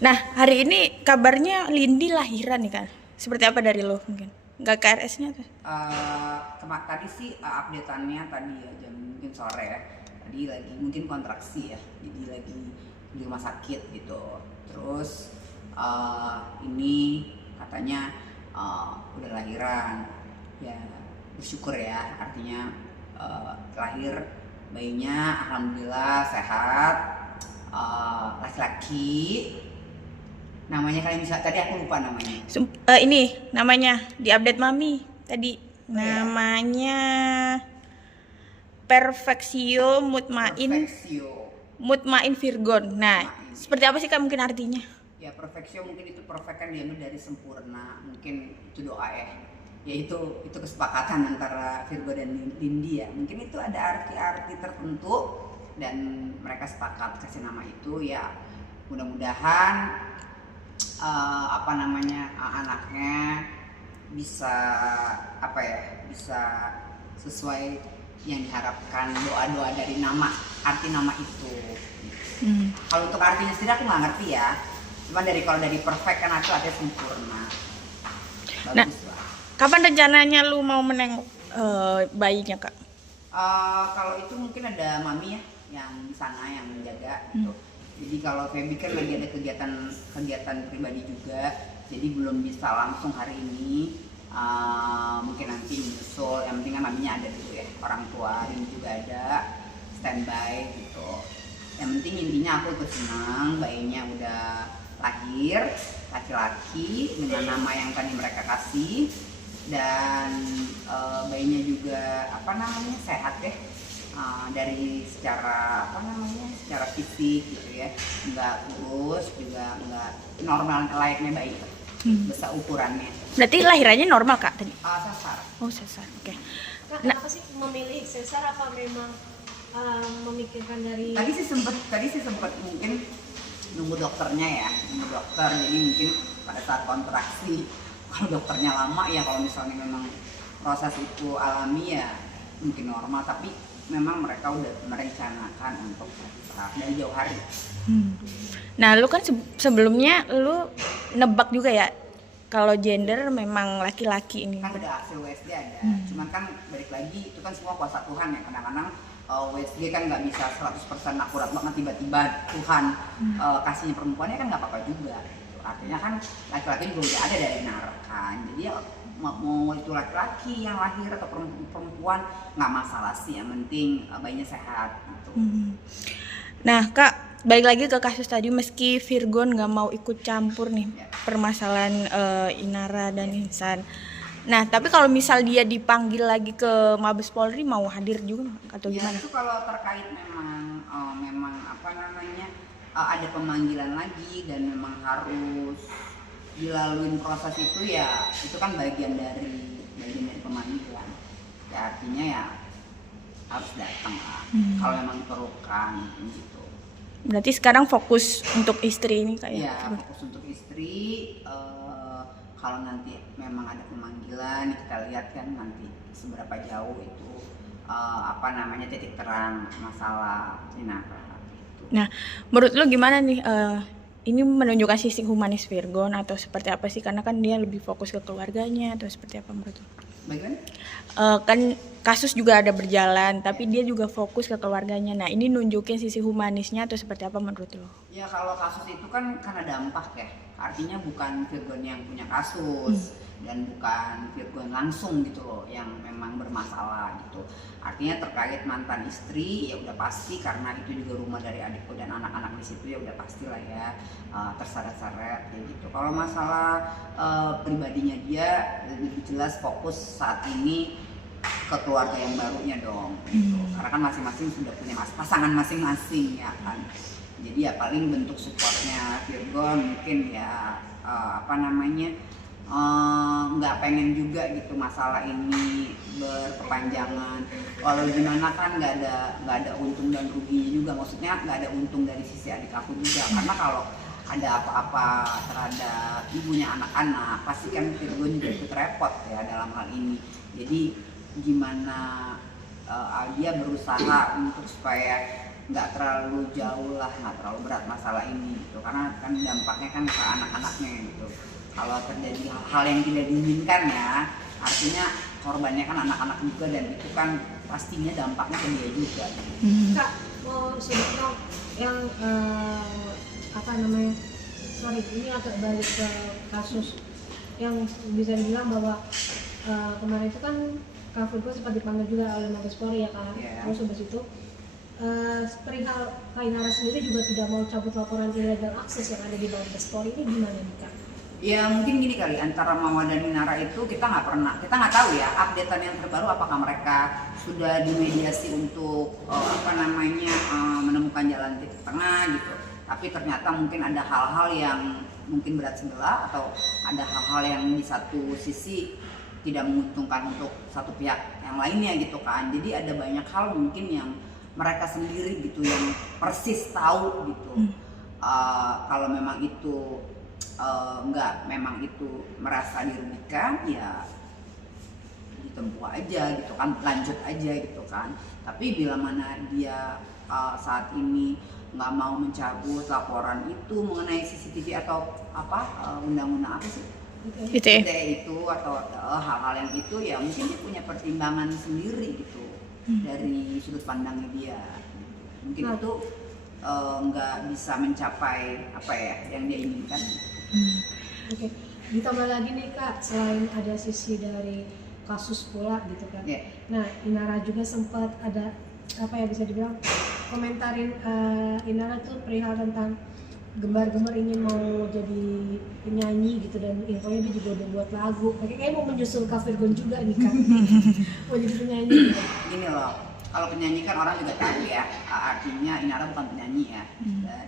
Nah, hari ini kabarnya Lindi lahiran nih kan. Seperti apa dari lo mungkin? Nggak KRS-nya tuh? Tadi sih update-annya tadi ya jam mungkin sore ya. Tadi lagi mungkin kontraksi ya, jadi lagi di rumah sakit gitu. Terus ini katanya udah lahiran. Ya bersyukur ya, artinya lahir bayinya alhamdulillah sehat, laki-laki. Namanya kalian bisa, tadi aku lupa namanya. Ini namanya di update Mami tadi. Oh ya, Namanya Perfectio Mutmain Perfectio. Mutmain Virgon. Nah, Mutmain seperti ya. apa sih Kak mungkin artinya? Ya perfeksio mungkin itu perfect kan diambil dari sempurna, mungkin itu doa ya. Ya itu kesepakatan antara Virgo dan Lindi ya. Mungkin itu ada arti-arti tertentu dan mereka sepakat kasih nama itu ya. Mudah-mudahan apa namanya anaknya bisa apa ya, bisa sesuai yang diharapkan, doa-doa dari nama, arti nama itu. Kalau untuk artinya sendiri aku nggak ngerti ya. Cuma kalau dari perfect kan aku artinya sempurna. Nah, Bagus lah. kapan rencananya lu mau menengok bayinya Kak? Kalau itu mungkin ada mami ya yang di sana yang menjaga gitu. Jadi kalau Feby kan lagi ada kegiatan pribadi juga, jadi belum bisa langsung hari ini. Mungkin nanti menyusul. Yang penting kan maminya ada dulu ya, orang tua ini juga ada standby gitu. Yang penting intinya aku ikut senang bayinya udah lahir, laki-laki dengan nama yang tadi mereka kasih, dan bayinya juga apa namanya sehat deh, dari secara apa namanya secara fisik gitu ya, nggak kurus juga nggak, normal layaknya bayi, besar ukurannya. Berarti lahirannya normal Kak tadi? Sasar. Oh, sesar. Oke. Kak, Nah, kenapa sih memilih sesar, apa memang memikirkan dari Tadi sih sempet mungkin nunggu dokternya ya, nunggu dokter, jadi mungkin pada saat kontraksi kalau dokternya lama ya, kalau misalnya memang proses itu alami ya mungkin normal, tapi memang mereka udah merencanakan untuk dari jauh hari. Nah, lu kan sebelumnya lu nebak juga ya kalau gender memang laki-laki ini. Kan udah hasil USG ada, cuman kan balik lagi itu kan semua kuasa Tuhan ya. Kadang-kadang USG kan nggak bisa 100% akurat banget, tiba-tiba Tuhan kasihnya perempuannya kan nggak apa-apa juga gitu. Artinya kan laki-laki juga udah ada dari nar kan, jadi ya mau itu laki-laki yang lahir atau perempuan nggak masalah sih, yang penting bayinya sehat gitu. Nah, Kak, balik lagi ke kasus tadi, meski Virgon nggak mau ikut campur nih permasalahan Inara dan Insan. Nah, tapi kalau misal dia dipanggil lagi ke Mabes Polri, mau hadir juga atau Ya gimana? itu kalau terkait memang apa namanya ada pemanggilan lagi dan memang harus dilalui proses itu, ya itu kan bagian dari pemanggilan. Ya artinya ya harus datang lah kalau memang diperlukan gitu. Berarti sekarang fokus untuk istri ini Kak ya? Ya fokus untuk istri. Kalau nanti memang ada pemanggilan, kita lihat kan nanti seberapa jauh itu apa namanya titik terang masalah Inara gitu. Nah, menurut lu gimana nih? Ini menunjukkan sisi humanis Virgon atau seperti apa sih? Karena kan dia lebih fokus ke keluarganya atau seperti apa menurut lu? Bagaimana? Kan kasus juga ada berjalan, tapi dia juga fokus ke keluarganya. Nah, ini nunjukin sisi humanisnya atau seperti apa menurut lo? Ya kalau kasus itu kan karena dampak ya, artinya bukan Virgon yang punya kasus dan bukan Virgon langsung gitu loh yang memang bermasalah gitu. Artinya terkait mantan istri ya udah pasti, karena itu juga rumah dari adikku dan anak-anak di situ, ya udah pastilah ya terseret-seret ya gitu. Kalau masalah pribadinya dia lebih jelas fokus saat ini ke keluarga yang barunya dong gitu. Karena kan masing-masing sudah punya pasangan masing-masing ya kan. Jadi ya paling bentuk supportnya Virgon mungkin ya apa namanya nggak pengen juga gitu masalah ini berkepanjangan. Kalau gimana kan nggak ada untung dan ruginya juga, maksudnya nggak ada untung dari sisi adik aku juga, karena kalau ada apa-apa terhadap ibunya anak-anak pasti kan Virgon juga ikut repot ya dalam hal ini. Jadi gimana dia berusaha untuk supaya nggak terlalu jauh lah, nggak terlalu berat masalah ini gitu, karena kan dampaknya kan ke anak-anaknya gitu. Kalau terjadi hal-hal yang tidak diinginkan ya, artinya korbannya kan anak-anak juga, dan itu kan pastinya dampaknya ke dia juga. Kak, mau sebut yang apa namanya, sorry ini agak balik ke kasus yang bisa dibilang bahwa kemarin itu kan Kak Virgo sempat dipanggil juga oleh Mabes Polri ya Kak. Yeah. Terus habis itu perihal Kak Inara sendiri juga tidak mau cabut laporan illegal access yang ada di Mabes Polri, ini gimana nih Kak? Ya mungkin gini kali, antara Mawar dan Inara itu kita nggak tahu ya updatean yang terbaru, apakah mereka sudah dimediasi untuk menemukan jalan titik tengah gitu. Tapi ternyata mungkin ada hal-hal yang mungkin berat sebelah, atau ada hal-hal yang di satu sisi tidak menguntungkan untuk satu pihak yang lainnya gitu kan. Jadi ada banyak hal mungkin yang mereka sendiri gitu yang persis tahu gitu. Kalau memang itu memang itu merasa dirugikan, ya ditempuh aja gitu kan, lanjut aja gitu kan. Tapi bila mana dia saat ini nggak mau mencabut laporan itu mengenai CCTV atau undang-undang apa sih ITE itu, atau hal-hal yang itu, ya mungkin dia punya pertimbangan sendiri gitu dari sudut pandangnya dia. Mungkin itu nggak bisa mencapai apa ya yang dia inginkan. Oke. Ditambah lagi nih Kak, selain ada sisi dari kasus pula gitu kan. Yeah. Nah, Inara juga sempat ada apa ya bisa dibilang komentarin Inara tuh perihal tentang gembar-gembar ingin mau jadi penyanyi gitu, dan infonya dia juga udah buat lagu. Kayaknya mau menyusul Kak Virgon juga nih Kak. Mau jadi penyanyi gitu. Gini loh, kalau penyanyi kan orang juga tahu ya, artinya Inara bukan penyanyi ya,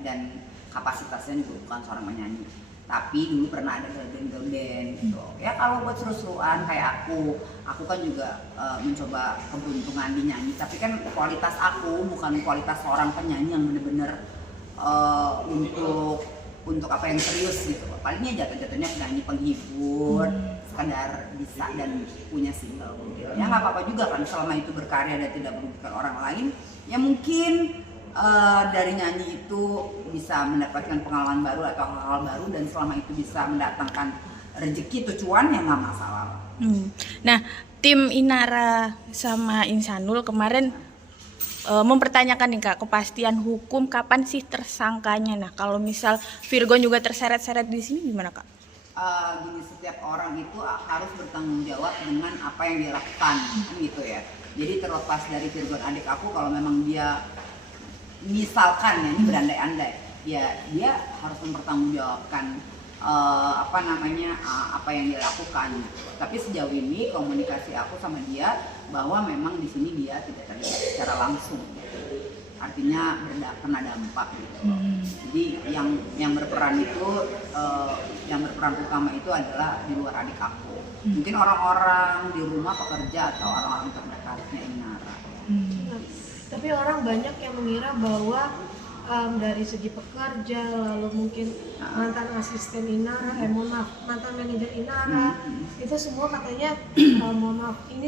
dan kapasitasnya juga bukan seorang penyanyi. Tapi dulu pernah ada girl band gitu. Ya kalau buat seru-seruan kayak aku kan juga mencoba keberuntungan di nyanyi. Tapi kan kualitas aku bukan kualitas seorang penyanyi yang bener-bener untuk apa yang serius gitu. Palingnya jatuh-jatuhnya penyanyi penghibur, sekedar bisa dan punya single gitu. Ya nggak apa-apa juga kan selama itu berkarya dan tidak merugikan orang lain. Ya mungkin dari nyanyi itu bisa mendapatkan pengalaman baru atau hal-hal baru, dan selama itu bisa mendatangkan rezeki atau cuan, ya nggak masalah. Nah, tim Inara sama Insanul kemarin mempertanyakan nih Kak, kepastian hukum kapan sih tersangkanya. Nah, kalau misal Virgon juga terseret-seret di sini gimana Kak? Gini, setiap orang itu harus bertanggung jawab dengan apa yang dia lakukan, kan gitu ya. Jadi terlepas dari Virgon adik aku, kalau memang dia misalkan ya, ini berandai-andai, ya dia harus mempertanggungjawabkan apa yang dia lakukan. Tapi sejauh ini komunikasi aku sama dia bahwa memang di sini dia tidak terlibat secara langsung, artinya kena dampak gitu. Jadi yang berperan itu yang berperan utama itu adalah di luar adik aku. Mungkin orang-orang di rumah pekerja atau orang-orang terdekatnya Inara. Tapi orang banyak yang mengira bahwa dari segi pekerja, lalu mungkin mantan asisten Inara, mantan manajer Inara, itu semua katanya mohon maaf ini